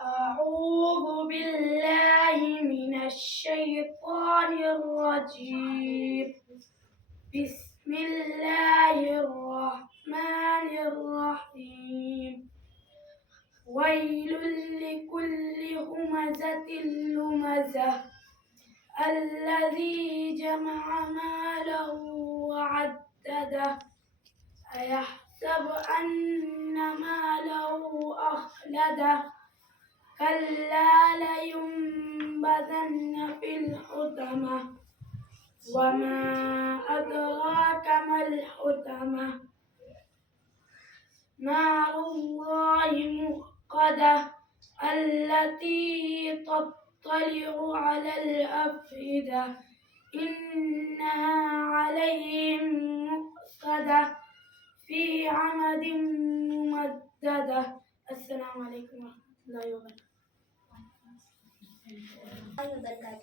أعوذ بالله من الشيطان الرجيم. بسم الله الرحمن الرحيم. ويل لكل همزة لمزة الذي جمع ماله وعدده أيحسب أن ماله أخلده كلا لينبذن في الحطمة وما أدراك ما الحطمة نار الله الموقدة التي تطلع على الأفئدة إنها عليهم مؤصدة في عمد ممددة. السلام عليكم ورحمة الله وبركاته.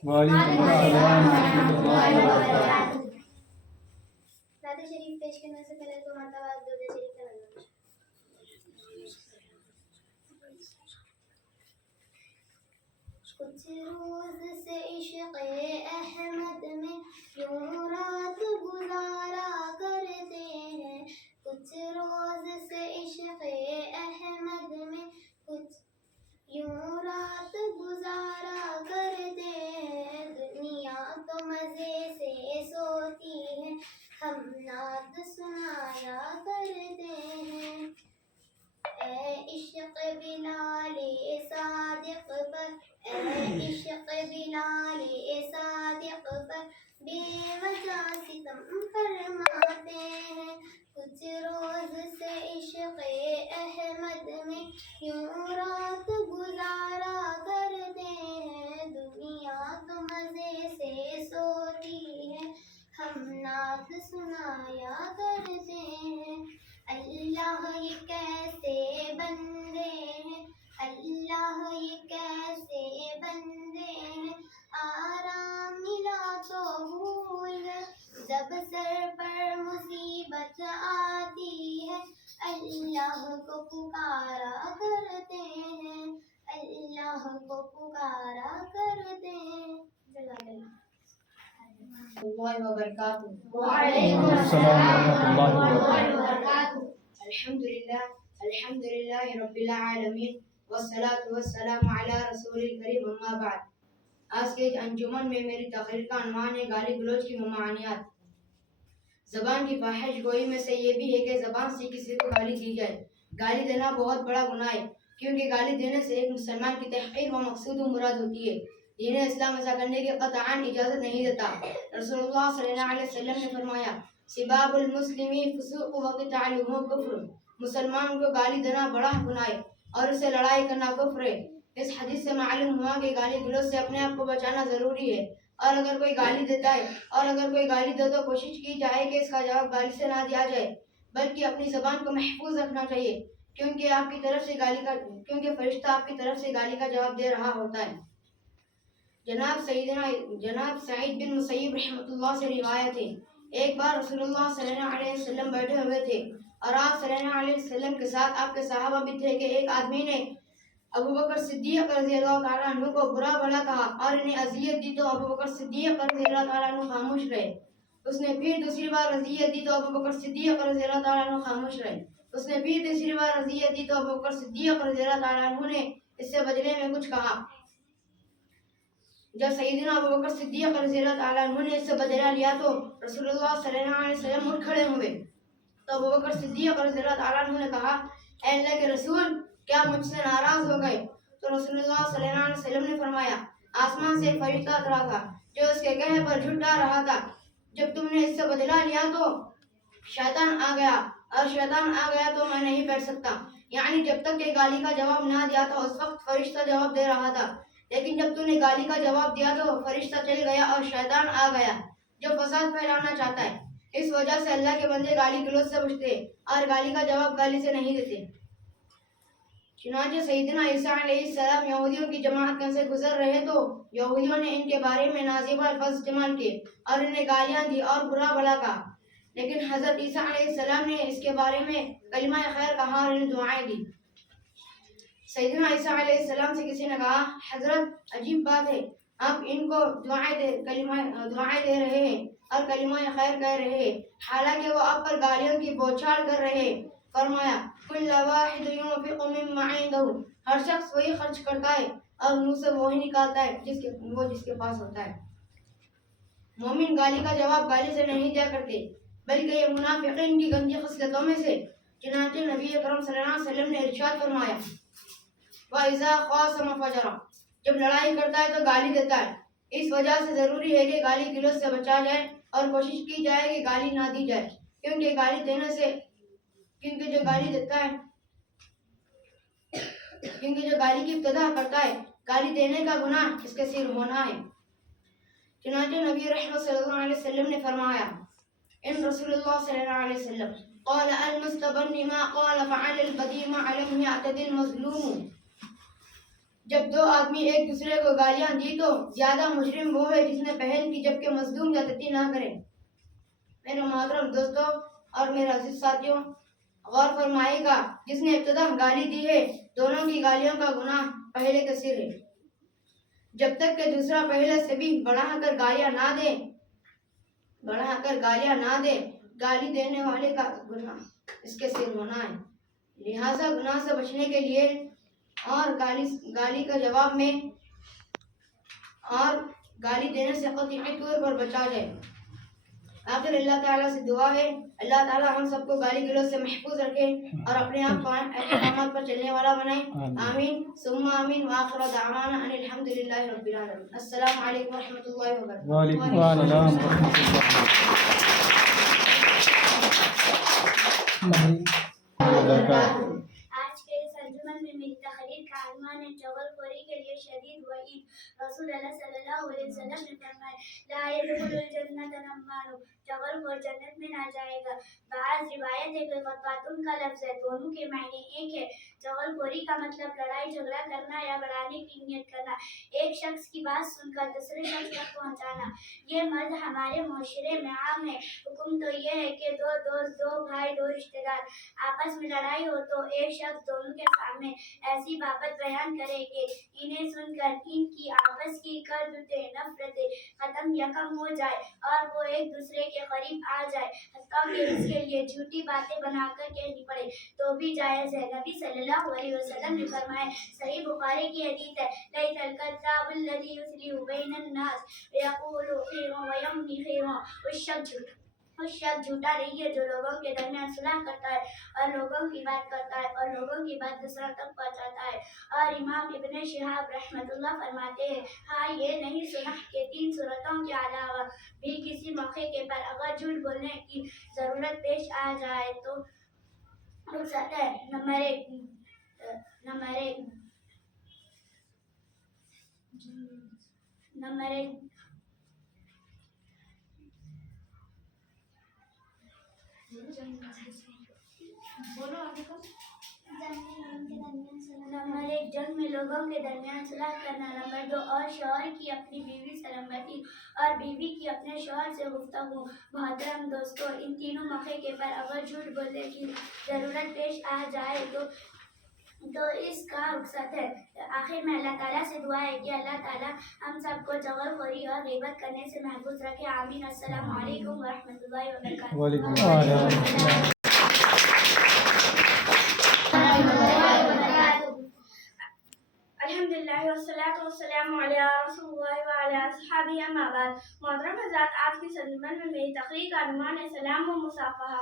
وعلیکم السلام ورحمۃ اللہ وبرکاتہ۔ نعت شریف پیش کرنے سے پہلے 2 مرتبہ درود شریف کا نام کچھ روز سے عشق احمد میں یوں رات گزارا کرتے ہیں، کچھ روز سے عشق احمد میں کچھ یوں رات گزارا کرتے ہیں، دنیا تو مزے سے سوتی ہے ہم نعت سنایا کرتے ہیں، اے عشق بلال صادق پر، اے عشق بلال صادق پر بے وجہ ستم فرماتے ہیں، کچھ روز سے عشق احمد میں یوں رات گزارا کرتے ہیں، دنیا تو مزے سے سوتی ہے ہم نعت سنایا کرتے ہیں، اللہ یہ کیسے بندے ہیں، اللہ یہ کیسے بندے ہیں، آرام ملا تو بھول گئے جب سر پر مصیبت آتی ہے، اللہ کو پکارا کرتے ہیں، اللہ کو پکارا کرتے ہیں۔ جزاک اللہ وبرکاتہ۔ وعلیکم السلام ورحمۃ اللہ وبرکاتہ۔ الحمد للہ رب العالمین والصلاة والسلام علی رسول الکریم، اما بعد۔ آج کے انجمن میں میری تقریر کا عنوان ہے گالی گلوچ کی ممانعت۔ زبان کی فاحش گوئی میں سے یہ بھی ہے کہ زبان سے کسی کو گالی دی جائے۔ گالی دینا بہت بڑا گناہ ہے، کیونکہ گالی دینے سے ایک مسلمان کی تحقیر و مقصود و مراد ہوتی ہے۔ دین اسلام ایسا کرنے کی قطعاً اجازت نہیں دیتا۔ رسول اللہ صلی اللہ علیہ وسلم نے فرمایا، سباب المسلمی فسوق و قتالہ کفر، مسلمان کو گالی دینا بڑا گناہ ہے اور اسے لڑائی کرنا کفر ہے۔ اس حدیث سے معلوم ہوا کہ گالی گلوچ سے اپنے آپ کو بچانا ضروری ہے، اور اگر کوئی گالی دیتا ہے تو کوشش کی جائے کہ اس کا جواب گالی سے نہ دیا جائے، بلکہ اپنی زبان کو محفوظ رکھنا چاہیے، کیونکہ فرشتہ آپ کی طرف سے گالی کا جواب دے رہا ہوتا ہے۔ جناب سعید بن مسیب رحمۃ اللہ سے روایت ہے، ایک بار رسول اللہ صلی اللہ علیہ وسلم بیٹھے ہوئے تھے اور آپ صلی اللہ علیہ وسلم کے ساتھ آپ کے صحابہ بھی تھے کہ ایک آدمی نے ابو بکر صدیق رضی اللہ تعالیٰ عنہ کو برا بھلا کہا اور انہیں اذیت دی تو ابو بکر صدیق رضی اللہ تعالیٰ عنہ خاموش رہے۔ اس نے پھر دوسری بار اذیت دی تو ابو بکر صدیق رضی اللہ تعالیٰ عنہ خاموش رہے۔ اس نے پھر تیسری بار اذیت دی تو ابو بکر صدیق رضی اللہ تعالیٰ عنہ نے اس سے بدلے میں کچھ کہا۔ جب سیدنا ابو بکر صدیق رضی اللہ تعالیٰ عنہ نے اس سے بدلہ لیا تو رسول اللہ صلی اللہ علیہ وسلم اٹھ کھڑے ہوئے، تو ابو بکر صدیق رضی اللہ تعالیٰ عنہ نے کہا، اے اللہ کے رسول، کیا مجھ سے ناراض ہو گئے؟ تو رسول اللہ صلی اللہ علیہ وسلم نے فرمایا، آسمان سے ایک فرشتہ اترا تھا جو اس کے کہے پر جھٹلا رہا تھا، جب تم نے اس سے بدلہ لیا تو شیطان آ گیا، اور شیطان آ گیا تو میں نہیں بیٹھ سکتا۔ یعنی جب تک کہ گالی کا جواب نہ دیا تھا اس وقت فرشتہ جواب دے رہا تھا، لیکن جب تو نے گالی کا جواب دیا تو فرشتہ چل گیا اور شیطان آ گیا جو فساد پھیلانا چاہتا ہے۔ اس وجہ سے اللہ کے بندے گالی گلوچ سے بچتے اور گالی کا جواب گالی سے نہیں دیتے۔ چنانچہ سیدنا عیسیٰ علیہ السلام یہودیوں کی جماعت سے گزر رہے تو یہودیوں نے ان کے بارے میں نازیبہ الفاظ استعمال کیے اور انہیں گالیاں دی اور برا بھلا کہا، لیکن حضرت عیسیٰ علیہ السلام نے اس کے بارے میں کلمہ خیر کہا اور انہیں دعائیں دی۔ سیدنا عیسیٰ علیہ السلام سے کسی نے کہا حضرت عجیب بات ہے آپ ان کو دعائیں دے رہے ہیں اور کلمہ خیر کہہ رہے ہیں حالانکہ وہ آپ پر گالیوں کی بوچھاڑ کر رہے ہیں۔ فرمایا کل واحد ينفق مما عنده، ہر شخص وہی خرچ کرتا ہے اور منہ سے وہی نکالتا ہے جس کے پاس ہوتا ہے۔ مومن گالی کا جواب گالی سے نہیں دیا کرتے بلکہ یہ منافقین کی گندی خصلتوں میں سے۔ چنانچہ نبی اکرم صلی اللہ علیہ وسلم نے ارشاد فرمایا وَإِذَا خَاصَمَ فَجَرَ، جب لڑائی کرتا ہے تو گالی دیتا ہے۔ اس وجہ سے ضروری ہے کہ گالی گلوچ سے بچا جائے اور کوشش کی جائے کہ گالی نہ دی جائے، کیونکہ جو گالی کی ابتدا کرتا ہے گالی دینے کا گناہ اس کے سر ہونا ہے۔ چنانچہ نبی رحمت صلی اللہ علیہ وسلم نے فرمایا ان رسول اللہ صلی اللہ علیہ وسلم قال المستبن ما قال فعل البدی ما لم يعتد المظلوم، جب دو آدمی ایک دوسرے کو گالیاں دی تو زیادہ مجرم وہ ہے جس نے پہل کی جبکہ مظلوم زیادتی نہ کرے۔ میرے محترم دوستوں اور میرے عزیز ساتھیوں، غور فرمائے گا جس نے ابتدا گالی دی ہے دونوں کی گالیوں کا گناہ پہلے کے سر ہے، جب تک کہ دوسرا پہلے سے بھی بڑھا کر گالیاں نہ دے گالی دینے والے کا گناہ اس کے سر ہونا ہے۔ لہذا گناہ سے بچنے کے لیے اور گالی کا جواب میں اور گالی دینے سے قطعی طور پر بچا جائے۔ آخر اللہ تعالیٰ سے دعا ہے اللہ تعالیٰ ہم سب کو گالی گلوچ سے محفوظ رکھے اور اپنے آپ کو احکامات پر چلنے والا بنائے۔ آمین ثم آمین وآخر دعوانا ان الحمد للہ رب العالمین۔ السلام علیکم ورحمۃ اللہ وبرکاتہ۔ وعلیکم السلام ورحمۃ اللہ وبرکاتہ۔ آج کے اس انجمن میں میری تقریر کا عنوان ہے چغل خوری کے لیے شدید وعید۔ رسول اللہ صلی اللہ علیہ وسلم نے فرمایا لا يدخل الجنت نمان، چغل خور جنت میں نہ جائے گا۔ بعض روایت ہے کہ قطعتن کا لفظ ہے، دونوں کے معنی ایک ہے۔ چغل خوری کا مطلب لڑائی جھگڑا کرنا یا بڑھانے کی نیت کرنا، ایک شخص کی بات سن کر دوسرے شخص تک پہنچانا۔ یہ مرض ہمارے معاشرے میں عام ہے۔ حکم تو یہ ہے کہ دو دوست، دو بھائی، دو رشتہ دار آپس میں لڑائی ہو تو ایک شخص دونوں کے سامنے ایسی بابت بیان کرے کہ انہیں سن کر ان کی آپس کی کردتیں نفرتیں ختم یکم ہو جائے اور وہ ایک دوسرے کے قریب آ جائے، حتیٰ کہ اس کے لیے جھوٹی باتیں بنا کر کہنی پڑے تو بھی جائز ہے۔ نبی صلی اللہ علیہ وسلم نے فرمایا، صحیح بخاری کی حدیث ہے، لیس الکذاب الذی یصلح بین الناس ویقول خیرا ویمنی خیرا، اس شخص جھوٹا نہیں ہے جو لوگوں کے درمیان صلح کرتا ہے اور لوگوں کی بات کرتا ہے اور لوگوں کی بات دوسروں تک پہنچاتا ہے۔ اور امام ابن شہاب رحمۃ اللہ فرماتے ہیں، ہاں یہ نہیں سنا کہ 3 صورتوں کے علاوہ بھی کسی موقع کے پر اگر جھوٹ بولنے کی ضرورت پیش آ جائے تو رخصت ہے۔ نمبر ایک جنگ میں لوگوں کے درمیان صلح کرنا۔ نمبر 2 اور شوہر کی اپنی بیوی سلامتی اور بیوی کی اپنے شوہر سے گفتگو۔ محترم دوستو، ان تینوں موقع کے پر اگر جھوٹ بولنے کی ضرورت پیش آ جائے تو اس کا رخصت ہے۔ آخر میں اللہ تعالیٰ سے دعا ہے کہ اللہ تعالیٰ ہم سب کو چغل خوری اور غیبت کرنے سے محفوظ رکھے۔ آمین۔ السلام علیکم ورحمۃ اللہ وبرکاتہ۔ وعلیکم السلام۔ الحمدللہ والصلاة والسلام علی رسول اللہ وعلی اصحابہ اما بعد۔ محترم حضرات، آج کی سرزمین میں میری تقریر کا عنوان ہے سلام و مصافحہ۔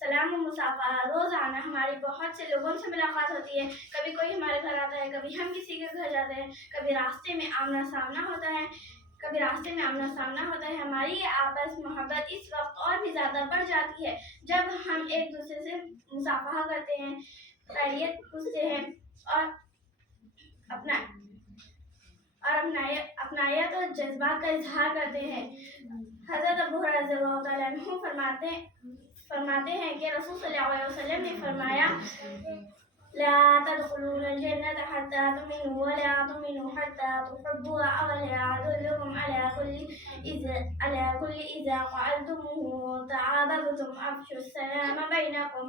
سلام و مصافحہ روزانہ ہماری بہت سے لوگوں سے ملاقات ہوتی ہے۔ کبھی کوئی ہمارے گھر آتا ہے، کبھی ہم کسی کے گھر جاتے ہیں، کبھی راستے میں آمنا سامنا ہوتا ہے۔ ہماری یہ آپس محبت اس وقت اور بھی زیادہ بڑھ جاتی ہے جب ہم ایک دوسرے سے مصافحہ کرتے ہیں، خیریت پوچھتے ہیں اور اپنائیت اور جذبات کا اظہار کرتے ہیں۔ حضرت ابو ہریرہ رضی اللہ تعالیٰ عنہ فرماتے ہیں کہ رسول صلی اللہ علیہ وسلم نے فرمایا لا تدخلون الجنة حتى تؤمنوا ولا تؤمنوا حتى تحبوا أولا أدلكم على كل إذا فعلتموه تعاضدتم أفشوا السلام بينكم.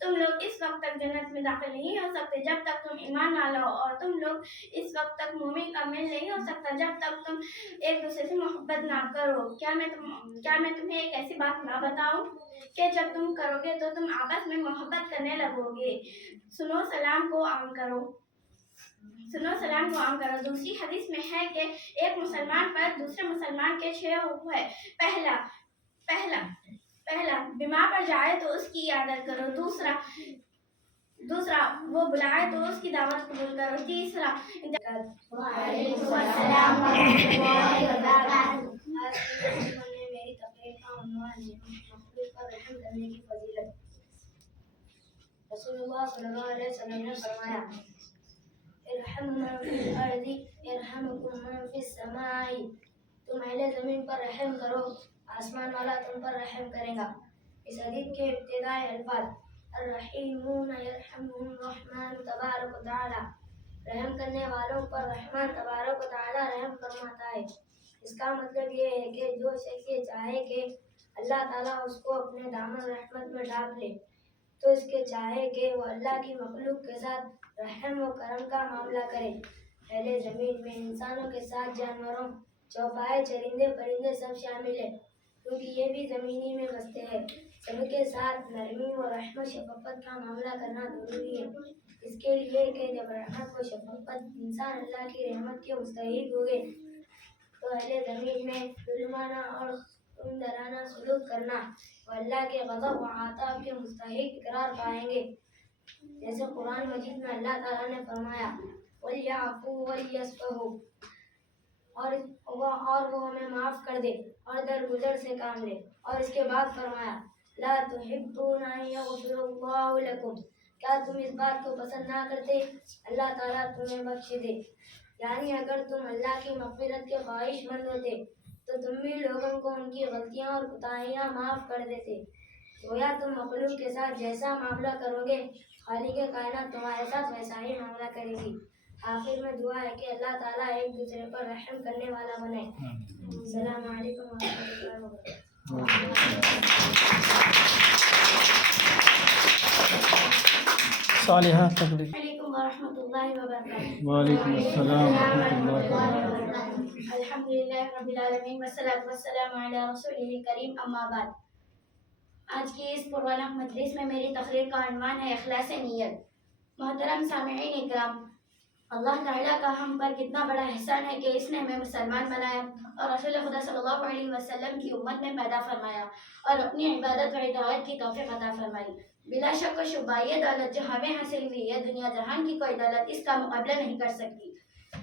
تم لوگ اس وقت تک جنت میں داخل نہیں ہو سکتے جب تک تم ایمان نہ لاؤ، اور تم لوگ اس وقت تک مومن کامل نہیں ہو سکتا جب تک تم ایک دوسرے سے محبت نہ کرو۔ کیا میں تمہیں ایک ایسی بات نہ بتاؤں کہ جب تم کرو گے تو تم آپس میں محبت کرنے لگو گے؟ سنو سلام کو عام کرو۔ دوسری حدیث میں ہے کہ ایک مسلمان پر دوسرے مسلمان کے 6 حقوق ہے۔ پہلا بیمار پڑ جائے تو اس کی عیادت کرو۔ دوسرا وہ بلائے تو اس کی دعوت قبول کرو۔ تیسرا وعلیکم السلام ورحمۃ اللہ وبرکاتہ۔ آج کی میری تقریر کا عنوان ہے مخلوق پر رحم کرنے کی فضیلت۔ رسول اللہ صلی اللہ علیہ وسلم نے فرمایا، ارحموا من فی الارض یرحمکم من فی السماء، تم اہل زمین پر رحم کرو، آسمان والا تم پر رحم کرے گا۔ اس حدیث کے ابتدائی الفاظ الرحیمون یرحمهم الرحمن تبارک و تعالی، رحم کرنے والوں پر رحمان تبارک و تعالی رحم فرماتا ہے۔ اس کا مطلب یہ ہے کہ جو شخص یہ چاہے کہ اللہ تعالیٰ اس کو اپنے دامن رحمت میں ڈال لے تو اس کے چاہے کہ وہ اللہ کی مخلوق کے ساتھ رحم و کرم کا معاملہ کرے۔ اہل زمین میں انسانوں کے ساتھ جانوروں، چوپائے، چرندے پرندے سب شامل ہیں، کیونکہ یہ بھی زمینی میں بستے ہیں۔ سب کے ساتھ نرمی و رحم و شفقت کا معاملہ کرنا ضروری ہے، اس کے لیے کہ جب رحمت و شفقت انسان اللہ کی رحمت کے مستحق ہو گئے تو اہل زمین میں ظلمانہ اور درانہ سلوک کرنا وہ اللہ کے غضب و عذاب کے مستحق قرار پائیں گے۔ جیسے قرآن مجید میں اللہ تعالیٰ نے فرمایا وَلْيَعْفُوا وَلْيَصْفَحُوا، اور وہ ہمیں معاف کر دے اور درگزر سے کام لے۔ اور اس کے بعد فرمایا لا تحبون ان یغفر اللہ لکم، کیا تم اس بات کو پسند نہ کرتے اللہ تعالیٰ تمہیں بخش دے؟ یعنی اگر تم اللہ کی مغفرت کے خواہش مند ہوتے تو تم بھی لوگوں کو ان کی غلطیاں اور کوتاہیاں معاف کر دیتے۔ گویا تم مخلوق کے ساتھ جیسا معاملہ کرو گے خالق کائنات تمہارے ساتھ ویسا ہی معاملہ کرے گی۔ آخر میں دعا ہے کہ اللہ تعالیٰ ایک دوسرے پر رحم کرنے والا بنے۔ السلام علیکم ورحمۃ اللہ وبرکاتہ۔ صالحہ تقریر۔ علیکم ورحمۃ اللہ وبرکاتہ۔ وعلیکم السلام ورحمۃ اللہ وبرکاتہ۔ الحمدللہ رب العالمین والصلاۃ والسلام علی رسولہ الکریم، اما بعد۔ آج کی اس پررونق مجلس میں میری تقریر کا عنوان ہے اخلاص نیت۔ محترم سامعین اکرام، اللہ تعالیٰ کا ہم پر کتنا بڑا احسان ہے کہ اس نے ہمیں مسلمان بنایا اور رسول خدا صلی اللہ علیہ وسلم کی امت میں پیدا فرمایا اور اپنی عبادت و اطاعت کی توفیق عطا فرمائی۔ بلا شک و شبہ یہ دولت جو ہمیں حاصل ہوئی ہے دنیا جہان کی کوئی دولت اس کا مقابلہ نہیں کر سکتی۔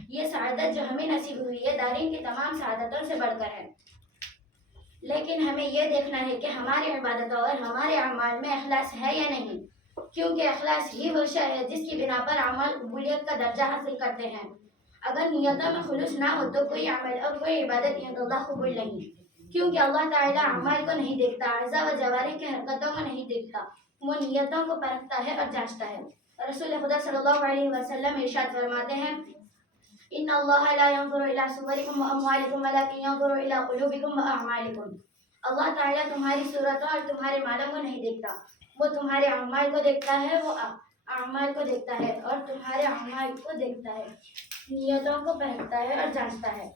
یہ سعادت جو ہمیں نصیب ہوئی ہے دارین کی تمام سعادتوں سے بڑھ کر ہے، لیکن ہمیں یہ دیکھنا ہے کہ ہماری عبادتوں اور ہمارے اعمال میں اخلاص ہے یا نہیں، کیونکہ اخلاص ہی وہ شے ہے جس کی بنا پر اعمال قبولیت کا درجہ حاصل کرتے ہیں۔ اگر نیتوں میں خلوص نہ ہو تو کوئی عمل اور کوئی عبادت عند اللہ قبول نہیں، کیونکہ اللہ تعالیٰ اعمال کو نہیں دیکھتا، اعضاء و جوارح کی حرکتوں کو نہیں دیکھتا، وہ نیتوں کو پرکھتا ہے اور جانچتا ہے۔ رسول خدا صلی اللہ علیہ وسلم ارشاد فرماتے ہیں ان اللہ لا ينظر الى صورکم واموالکم ولکن ينظر الى قلوبکم واعمالکم، اللہ تعالیٰ تمہاری صورتوں اور تمہارے مالوں کو نہیں دیکھتا، وہ تمہارے اعمال کو دیکھتا ہے، وہ اعمال کو دیکھتا ہے اور تمہارے اعمال کو دیکھتا ہے، نیتوں کو پرکھتا ہے اور جانچتا ہے۔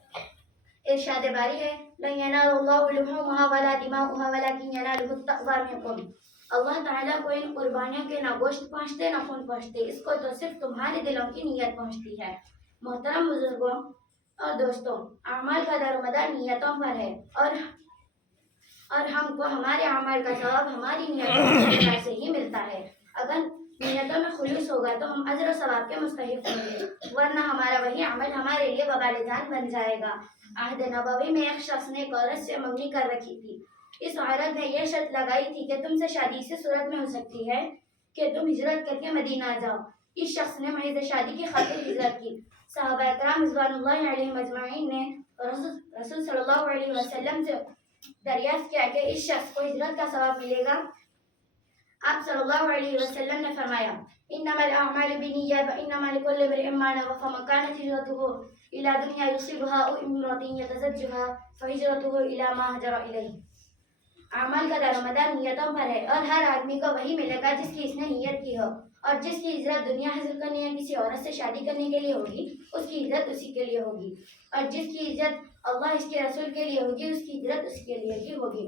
ارشاد باری ہے لن ينال الله لحومها ولا دماؤها ولكن يناله التقوى منكم، اللہ تعالیٰ کو ان قربانیوں کے نہ گوشت پہنچتے نہ خون پہنچتے، اس کو تو صرف تمہارے دلوں کی نیت پہنچتی ہے۔ محترم بزرگوں اور دوستوں، اعمال کا دار و مدار نیتوں پر ہے اور ہم کو ہمارے اعمال کا ثواب ہماری نیتوں سے ہی ملتا ہے۔ اگر نیتوں میں خلوص ہوگا تو ہم اجر و ثواب کے مستحق ہوں گے، ورنہ ہمارا وہی عمل ہمارے لیے وبال جان بن جائے گا۔ عہد نبوی میں ایک شخص نے ایک عورت سے منگنی کر رکھی تھی۔ اس عورت نے یہ شرط لگائی تھی کہ تم سے شادی اسی صورت میں ہو سکتی ہے کہ تم ہجرت کر کے مدینہ آ جاؤ۔ اس شخص نے محض شادی کی خاطر ہجرت کی۔ صحابہ اکرام رضوان اللہ علیہم اجمعین نے رسول صلی اللہ علیہ وسلم سے دریافت کیا کہ اس شخص کو ہجرت کا ثواب ملے گا؟ آپ صلی اللہ علیہ وسلم نے فرمایا انما الاعمال بالنیات وانما لکل امرئ ما نوى فمن كانت هجرته الى دنیا یصیبها او امرأة یتزوجها فهجرته الى ما هاجر الیہ۔ اعمال کا دار و مدار نیتوں پر ہے اور ہر آدمی کو وہی ملے گا جس کی اس نے نیت کی ہو، اور جس کی ہجرت دنیا حاصل کرنے یا کسی عورت سے شادی کرنے کے لیے ہوگی اس کی ہجرت اسی کے لیے ہوگی، اور جس کی ہجرت اللہ اس کے رسول کے لیے ہوگی اس کی ہجرت اس کے لیے ہی ہوگی،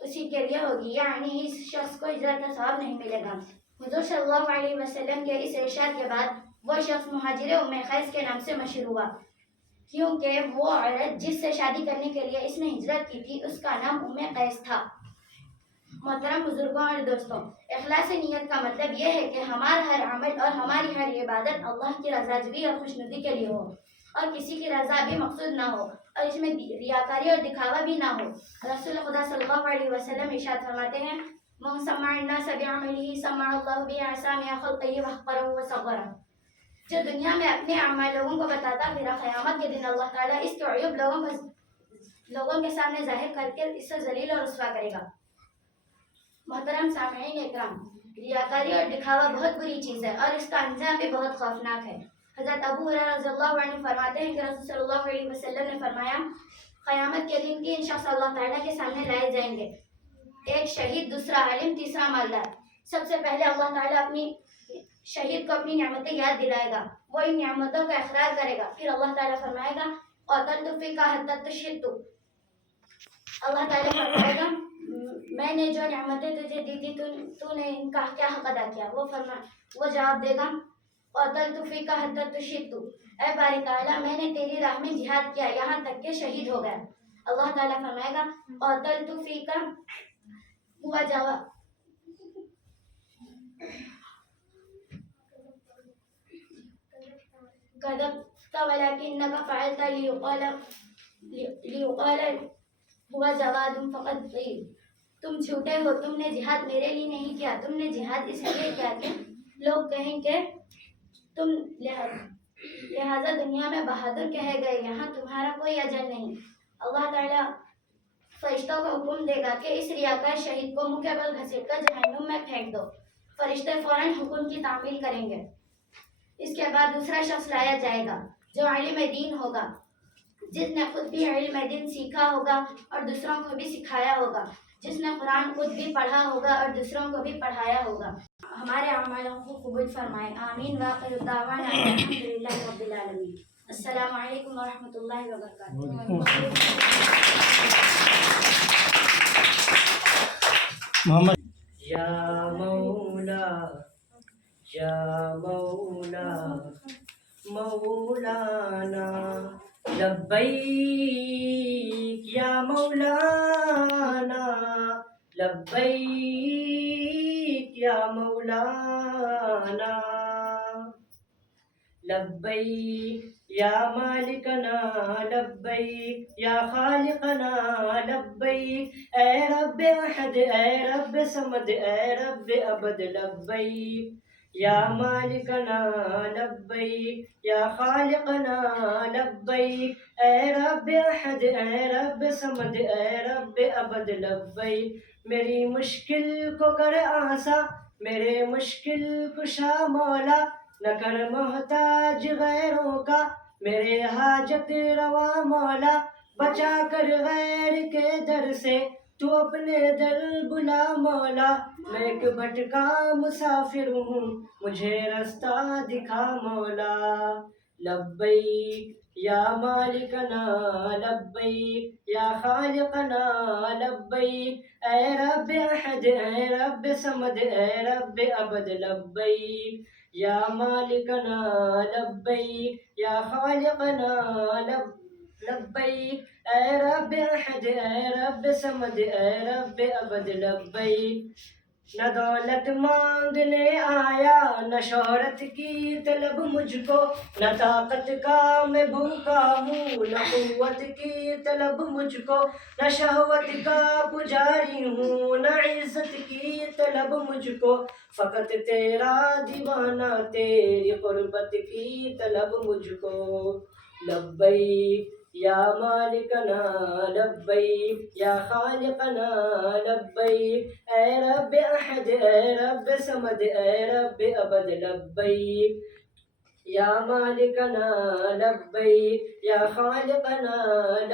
اسی کے لیے ہوگی، یعنی اس شخص کو ہجرت کا ثواب نہیں ملے گا۔ حضور صلی اللہ علیہ وسلم کے اس ارشاد کے بعد وہ شخص مہاجر ام قیس کے نام سے مشہور ہوا، کیونکہ وہ عورت جس سے شادی کرنے کے لیے اس نے ہجرت کی تھی اس کا نام ام قیس تھا۔ محترم بزرگوں اور دوستوں، اخلاص نیت کا مطلب یہ ہے کہ ہمارا ہر عمل اور ہماری ہر عبادت اللہ کی رضاجوی اور خوشنودی کے لیے ہو، اور کسی کی رضا بھی مقصود نہ ہو، اور اس میں ریاکاری اور دکھاوا بھی نہ ہو۔ رسول خدا صلی اللہ علیہ وسلم ارشاد فرماتے ہیں من سمع الناس بعمله سمع اللہ بأسامع خلقه وحقره وصغره۔ جو دنیا میں اپنے اعمال لوگوں کو بتاتا پھر قیامت کے دن اللہ تعالیٰ اس کے عیوب لوگوں کے سامنے ظاہر کر کے اس سے ذلیل اور رسوا کرے گا۔ محترم سامعین اکرام، ریاکاری اور دکھاوا بہت بری چیز ہے اور اس کا انجام بھی بہت خوفناک ہے۔ حضرت ابو ہریرہ رضی اللہ عنہ فرماتے ہیں کہ رسول صلی اللہ علیہ وسلم نے فرمایا قیامت کے دن 3 شخص اللہ تعالیٰ کے سامنے لائے جائیں گے، ایک شہید، دوسرا عالم، تیسرا مالدار۔ سب سے پہلے اللہ تعالیٰ اپنی شہید کو اپنی نعمتیں یاد دلائے گا، وہ ان نعمتوں کا اقرار کرے گا، پھر اللہ تعالیٰ فرمائے گا قتلت فیک حتی تشہد۔ اللہ تعالیٰ فرمائے گا میں نے جو نعمتیں تجھے دی تھی تو نے ان کا کیا حق ادا کیا؟ وہ جواب دے گا قتلت فیک حتی تشہد، اے باری تعالیٰ میں نے تیری راہ میں جہاد کیا یہاں تک کہ شہید ہو گیا۔ اللہ تعالیٰ فرمائے گا قتلت فیک ہوا جواب كذبت ولكنك فعلت ليقال هو جواد فقد قيل۔ تم جھوٹے ہو، تم نے جہاد میرے لیے نہیں کیا، تم نے جہاد اس لیے کیا کہ لوگ کہیں کہ تم لہذا دنیا میں بہادر کہے گئے، یہاں تمہارا کوئی اجر نہیں۔ اللہ تعالیٰ فرشتوں کو حکم دے گا کہ اس ریاکار شہید کو منہ کے بل گھسیٹ کر جہنم میں پھینک دو۔ فرشتے فوراً حکم کی تعمیل کریں گے۔ اس کے بعد دوسرا شخص لایا جائے گا جو عالم دین ہوگا، جس نے خود بھی علم دین سیکھا ہوگا اور دوسروں کو بھی سکھایا ہوگا، جس نے قرآن خود بھی پڑھا ہوگا اور دوسروں کو بھی پڑھایا ہوگا۔ ہمارے اعمالوں کو قبول فرمائے، آمین۔ وآخر دعوانا الحمدللہ رب العالمین۔ السلام علیکم ورحمۃ اللہ وبرکاتہ۔ محمد یا مولا یا مولا مولانا لبیک یا مولانا لبیک یا مولانا لبیک یا مالکنا لبیک یا خالقنا لبیک، اے رب احد، اے رب سمد، اے رب ابد لبیک یا مالکنا لبیک یا خالقنا لبیک، اے رب احد، اے رب سمد، اے رب ابد لبیک۔ میری مشکل کو کر آساں، میرے مشکل کشا مولا، نہ کر محتاج غیروں کا میرے حاجت روا مولا، بچا کر غیر کے در سے تو اپنے در بلا مولا، میں ایک بھٹکا مسافر ہوں مجھے رستہ دکھا مولا، لبیک یا مالکنا لبیک یا خالقنا لبیک، اے رب احد، اے رب سمد، اے رب ابد لبیک یا مالکنا لبیک یا خالقنا لبیک، اے رب احد، اے رب سمد، اے رب ابد لبیک۔ نہ دولت مانگنے آیا، نہ شہرت کی طلب مجھ کو، نہ طاقت کا میں بھوکا ہوں، نہ قوت کی طلب مجھ کو، نہ شہوت کا پجاری ہوں، نہ عزت کی طلب مجھ کو، فقط تیرا دیوانہ، تیری قربت کی طلب مجھ کو، لبیک یا مالکنا لبیک یا خالقنا لبیک اے رب احد اے رب صمد اے رب ابد لبیک یا مالکنا لبیک یا خالقنا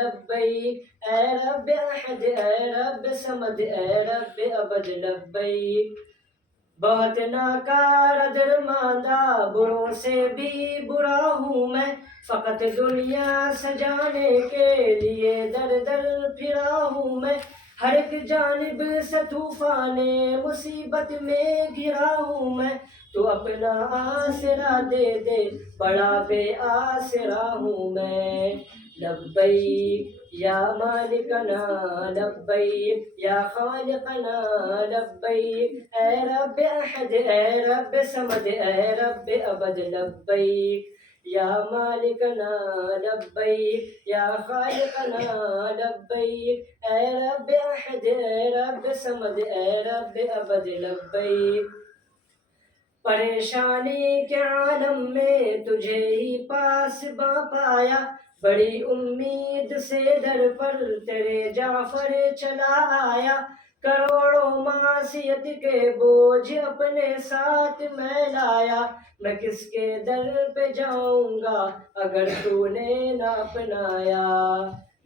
لبیک اے رب احد اے رب صمد اے رب ابد لبیک بہت ناکار درماندہ بروں سے بھی برا ہوں میں فقط دنیا سجانے کے لیے در در پھرا ہوں میں ہر ایک جانب سے طوفان مصیبت میں گھرا ہوں میں تو اپنا آسرا دے دے بڑا بے آسرا ہوں میں لبیک یا مالکنا لبیک یا خالقنا لبیک اے رب احد اے رب صمد اے رب ابد لبیک یا مالکنا لبیک یا خالقنا لبیک اے رب احد اے رب صمد اے رب ابد لبیک پریشانی کے عالم میں تجھے ہی پاس پایا بڑی امید سے در پر تیرے جعفر چلا آیا کروڑوں معصیت کے بوجھ اپنے ساتھ میں لایا میں کس کے در پہ جاؤں گا اگر تو نے نہ اپنایا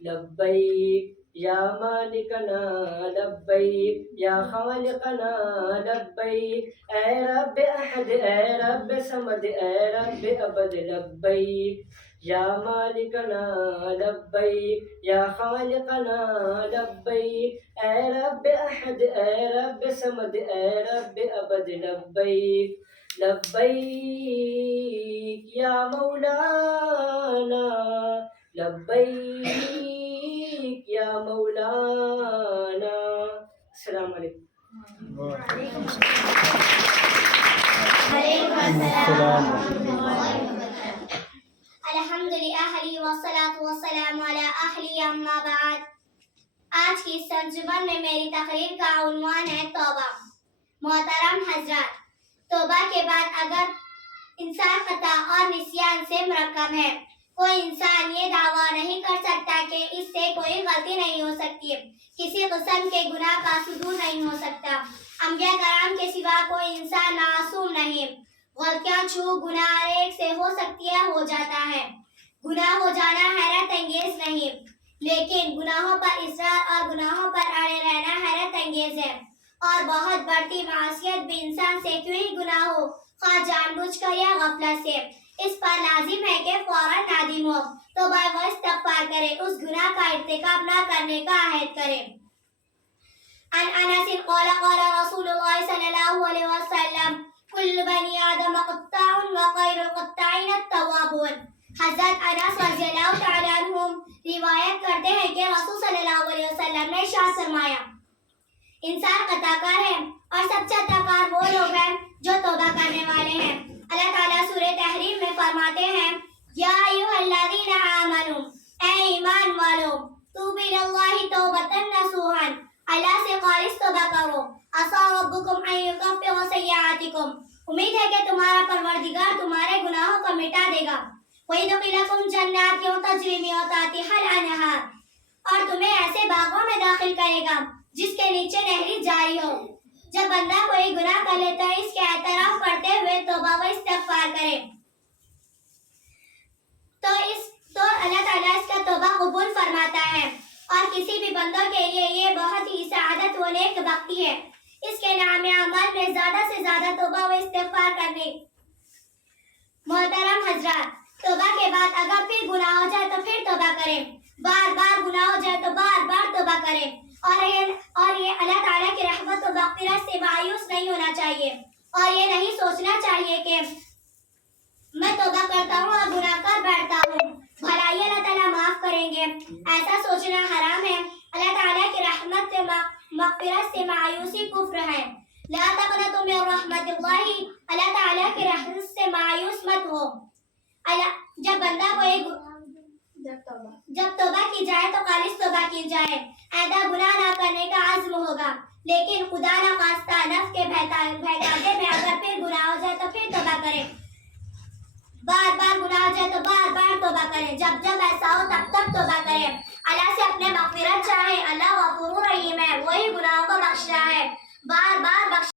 لبیک یا مالکنا لبیک یا خالقنا لبیک اے رب احد اے رب صمد اے رب ابد لبیک یا مالکنا لبیک یا خالقنا لبیک اے رب احد اے رب صمد اے رب ابد لبیک لبیک یا مولانا لبیک یا مولانا السلام علیکم الحمد للہ والصلاة والسلام علی اہلی اما بعد. آج کی اس ترجمہ میں میری تقریر کا عنوان ہے توبہ. محترم حضرات، توبہ کے بعد اگر انسان خطا اور نسیان سے مرکب ہے، کوئی انسان یہ دعویٰ نہیں کر سکتا کہ اس سے کوئی غلطی نہیں ہو سکتی، کسی قسم کے گناہ کا صدور نہیں ہو سکتا. انبیاء کرام کے سوا کوئی انسان معصوم نہیں. غلطیاں چوک گناہ ایک سے ہو سکتی ہے، ہو جاتا ہے. گناہ ہو جانا حیرت انگیز نہیں، لیکن گناہوں پر اصرار اور گناہوں پر اڑے رہنا حیرت انگیز ہے. اور بہت بڑھتی معصیت بھی انسان سے کیوں ہی گناہ ہو، خواہ جان بوجھ کر یا غفلت سے، اس پر لازم ہے کہ فوراً نادم ہو، توبہ و استغفار کرے، اس گناہ کا ارتکاب نہ کرنے کا عہد کرے. عن انس قال قال رسول اللہ صلی اللہ علیہ وسلم کل بنی آدم قطاع وخیر القطاعین التوابون. حضرت انس رضی اللہ تعالیٰ عنہ روایت کرتے ہیں کہ رسول صلی اللہ علیہ وسلم نے ارشاد فرمایا، انسان خطا کار ہے اور سب سے خطا کار وہ لوگ ہیں جو توبہ کرنے والے ہیں. اللہ تعالیٰ سورہ تحریم میں فرماتے ہیں، یا ایھا الذین آمنوا، اے ایمان والو، توبوا الی اللہ توبۃ نصوحا، اللہ سے خالص توبہ کرو. عسیٰ ربکم ان یکفر سیئاتکم، امید ہے کہ تمہارا پروردگار تمہارے گناہوں کو مٹا دے گا. وَيُدْخِلَكُمْ جَنَّاتٍ تَجْرِی مِن تحتہا الانہار، اور تمہیں ایسے باغوں میں داخل کرے گا جس کے نیچے نہریں جاری ہو. جب بندہ کوئی گناہ کر لیتا ہے، اس کے اعتراف کرتے ہوئے توبہ و استغفار کرے تو اللہ تعالیٰ اس کا توبہ قبول فرماتا ہے. اور کسی بھی بندوں کے لیے یہ بہت ہی سعادت و نیک بختی ہے اس کے نام اعمال میں زیادہ سے زیادہ توبہ و استغفار کرنے. محترم حضرات، توبہ کے بعد اگر پھر گناہ ہو جائے تو پھر توبہ کریں، بار بار گناہ ہو جائے تو بار بار توبہ کریں. اور یہ اللہ تعالیٰ کی رحمت و مغفرت سے مایوس نہیں ہونا چاہیے، اور یہ نہیں سوچنا چاہیے کہ میں توبہ کرتا ہوں اور گناہ کر بیٹھتا ہوں، بھلا یہ اللہ تعالیٰ معاف کریں گے. ایسا سوچنا حرام ہے. اللہ تعالیٰ کی رحمت سے مغفرت سے مایوسی کفر ہے. لا تقنطوا من رحمت اللہ، اللہ تعالیٰ کی رحمت سے مایوس مت ہو. جب بندہ جب توبہ کی جائے تو خالص توبہ کی جائے، آئندہ گناہ نہ کرنے کا عزم ہوگا. لیکن خدا نہ خواستہ نفس کے بہکاوے میں اگر پھر گناہ ہو جائے تو پھر توبہ کرے، بار بار گناہ ہو جائے تو بار بار توبہ کرے. جب ایسا ہو تب سب توبہ کریں، اللہ سے اپنے مغفرت چاہیں، اللہ غفور رحیم ہے، وہی گناہوں کو بخشتا ہے، بار بار بخش